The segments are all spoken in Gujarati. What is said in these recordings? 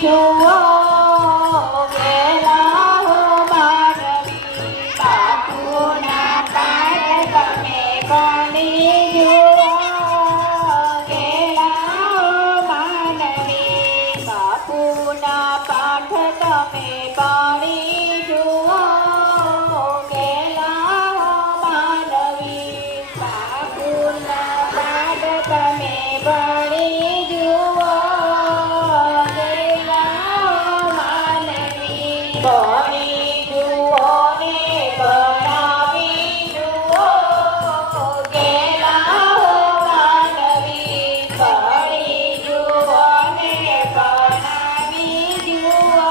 જુઓ ગેલા હો માનવી બાપુના પાઠ તમે ભણી જુઓ ગેલા હો માનવી બાપુના પાઠ તમે ભણી જુઓ ગેલા હો માનવી બાપુના પાઠ તમે ભણી જુઓ ભણી જુઓ ને ભણાવી જુઓ ગેલા હો માનવી ભણી જુઓ ને ભણાવી જુઓ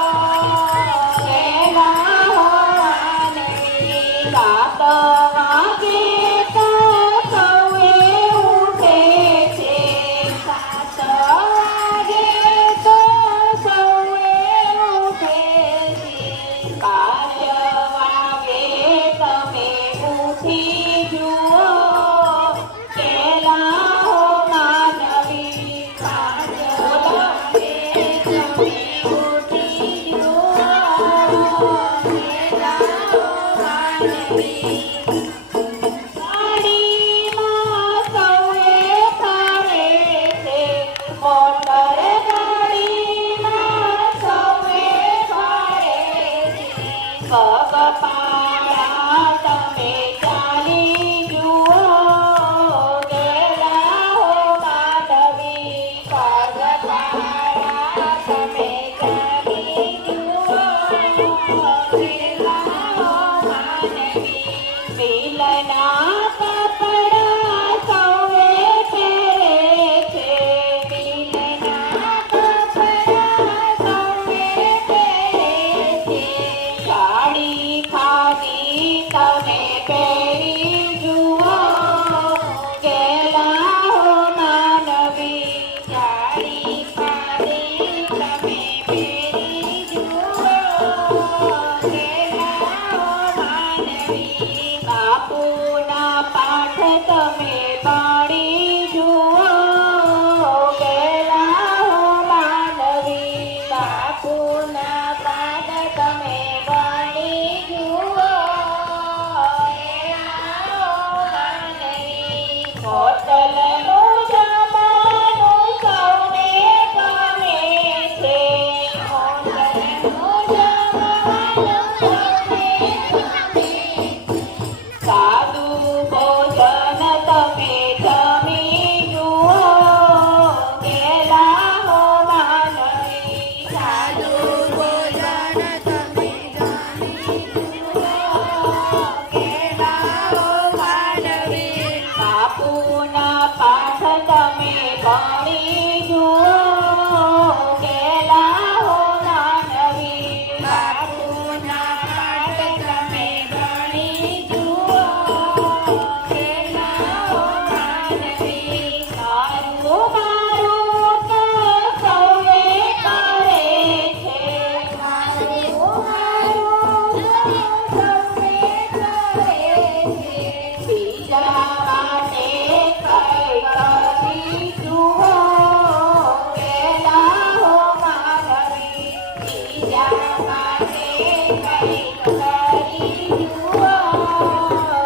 ગેલા હો માનવી સાત વાગે તો સૌએ ઉઠે છે સાત વાગે તો સૌએ ઉઠે પાંચ વાગે તમે ઉઠી જુઓ ગેલા હો માનવી પાંચ વાગે તમે ઉઠી જુઓ ગેલા હો માનવી ગાડીમાં સૌએ ફરે છે મોટર ગાડીમાં સૌએ ફરે પગપાળા તમે ચાલી જુઓ ગેલા હો માનવી પગપાળા તમે ચાલી જુઓ ગેલા હો માનવી મિલના કપડા સૌએ પહેરે છે મિલના કપડા સૌએ પહેરે છે સાડી ખાદી તમે પહેરી જુઓ ગેલા હો માનવી સાડી ખાદી તમે પહેરી જુઓ ગેલા હો માનવી બાપુના પાઠ તમે ભણી જુઓ ગેલા હો માનવી બાપુના પાઠ તમે ભણી જુઓ ગેલા હો માનવી હોટલનું જમવાનું સૌને ગમે છે હોટલનું જમવાનું સૌને ગમે સાદું ભોજન તમે જમી જુઓ ગેલા હો માનવી સાદું ભોજન તમે જમી જુઓ ગેલા હો માનવી બાપુના પાઠ તમે ભણી જુઓ ગેલા હો માનવી બાપુના પાઠ તમે ભણી જુઓ ગેલા હો માનવી મારું મારું તો સૌએ કરે છે મારું મારું તો સૌએ કરે છે બીજા માટે કઈ કરી જુઓ ગેલા હો માનવી બીજા માટે કઈ કરી જુઓ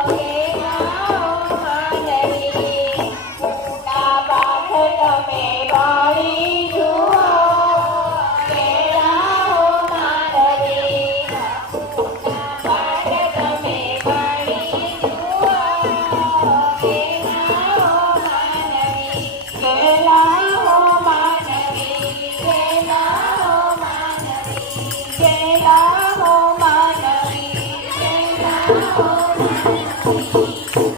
ગેલા હો માનવી પૂના પાઠ તમે ભણી જુઓ ગેલા હો માનવી પૂના પાઠ તમે ભણી જુઓ ગેલા હો માનવી ગેલા હો માનવી ગેલા હો માનવી ગેલા હો માનવી ગેલા હો